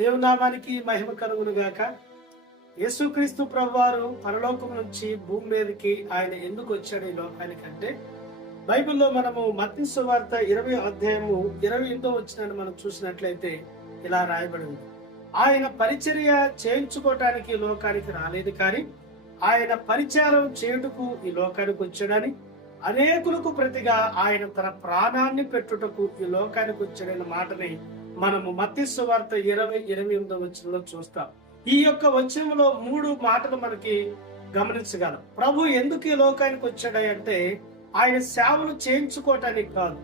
దేవునామానికి మహిమ కలుగును గాక. యేసుక్రీస్తు ప్రభువారు పరలోకం నుంచి భూమి మీదకి ఆయన ఎందుకు వచ్చాడు ఈ లోకానికంటే, బైబిల్లో మనము మత్తయి సువార్త 20వ అధ్యాయము 28వ వచనాన్ని మనం చూసినట్లయితే ఇలా రాయబడింది. ఆయన పరిచర్య చేయించుకోవటానికి ఈ లోకానికి రాలేదు, కానీ ఆయన పరిచారం చేయుటకు ఈ లోకానికి వచ్చాడని, అనేకులకు ప్రతిగా ఆయన తన ప్రాణాన్ని పెట్టుటకు ఈ లోకానికి వచ్చాడన్న మాటని మనము మత్తయి సువార్త 20:28వ వచనంలో చూస్తాం. ఈ యొక్క వచనంలో 3 మాటలు మనకి గమనించగలం. ప్రభు ఎందుకు ఈ లోకానికి వచ్చాడు అంటే, ఆయన సేవలు చేయించుకోవటానికి కాదు,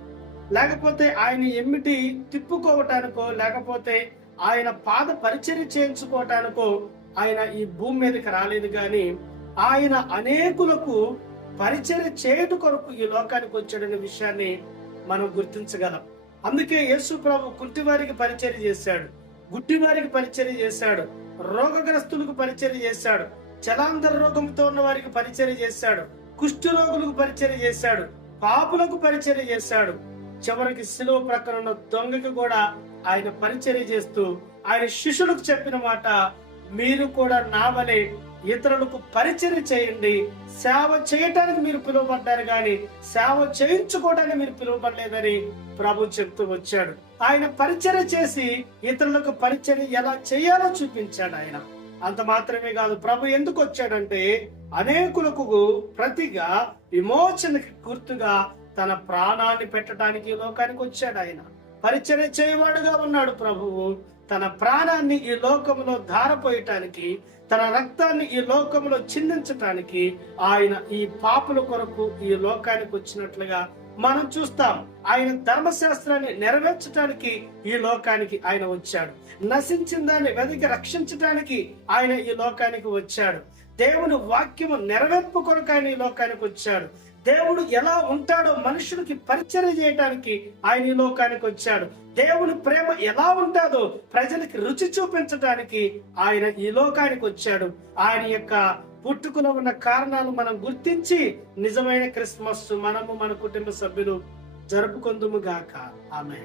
లేకపోతే ఆయన ఎమ్మిటి తిప్పుకోవటానికో, లేకపోతే ఆయన పాద పరిచర్య చేయించుకోవటానికో ఆయన ఈ భూమి మీదకి రాలేదు, కానీ ఆయన అనేకులకు పరిచర్య చేయట కొరకు ఈ లోకానికి వచ్చాడనే విషయాన్ని మనం గుర్తించగలం. అందుకే యేసు ప్రభు కుంటివారికి పరిచర్య చేశాడు, గుడ్డివారికి పరిచర్య చేశాడు, రోగగ్రస్తులకు పరిచర్య చేశాడు, చలాంతర రోగంతో ఉన్న వారికి పరిచర్య చేశాడు, కుష్ఠ రోగులకు పరిచర్య చేశాడు, పాపులకు పరిచర్య చేశాడు. చివరికి శిలువ ప్రక్కన ఉన్న దొంగకి కూడా ఆయన పరిచర్య చేస్తూ ఆయన శిష్యులకు చెప్పిన మాట, మీరు కూడా నా వలె ఇతరులకు పరిచర్య చేయండి. సేవ చేయటానికి మీరు పిలువబడ్డారు, కానీ సేవ చేయించుకోవడానికి మీరు పిలువబడలేదని ప్రభు చెప్తూ వచ్చాడు. ఆయన పరిచర్య చేసి ఇతరులకు పరిచర్య ఎలా చేయాలో చూపించాడు ఆయన. అంత మాత్రమే కాదు, ప్రభు ఎందుకు వచ్చాడంటే, అనేకులకు ప్రతిగా విమోచనకి గుర్తుగా తన ప్రాణాన్ని పెట్టడానికి ఈ లోకానికి వచ్చాడు. ఆయన పరిచర్య చేయవాడుగా ఉన్నాడు. ప్రభువు తన ప్రాణాన్ని ఈ లోకంలో ధారపోయటానికి, తన రక్తాన్ని ఈ లోకంలో చిందించటానికి ఆయన ఈ పాపుల కొరకు ఈ లోకానికి వచ్చినట్లుగా మనం చూస్తాం. ఆయన ధర్మశాస్త్రాన్ని నెరవేర్చడానికి ఈ లోకానికి ఆయన వచ్చాడు. నశించిన దాన్ని వెతికి రక్షించటానికి ఆయన ఈ లోకానికి వచ్చాడు. దేవుని వాక్యము నెరవేర్పు కొరకు ఆయన ఈ లోకానికి వచ్చాడు. దేవుడు ఎలా ఉంటాడో మనుషులకి పరిచర్య చేయడానికి ఆయన ఈ లోకానికి వచ్చాడు. దేవుని ప్రేమ ఎలా ఉంటుందో ప్రజలకి రుచి చూపించడానికి ఆయన ఈ లోకానికి వచ్చాడు. ఆయన యొక్క పుట్టుకలో ఉన్న కారణాలు మనం గుర్తించి నిజమైన క్రిస్మస్ మనము మన కుటుంబ సభ్యులు జరుపుకొందుము గాక. ఆమేన్.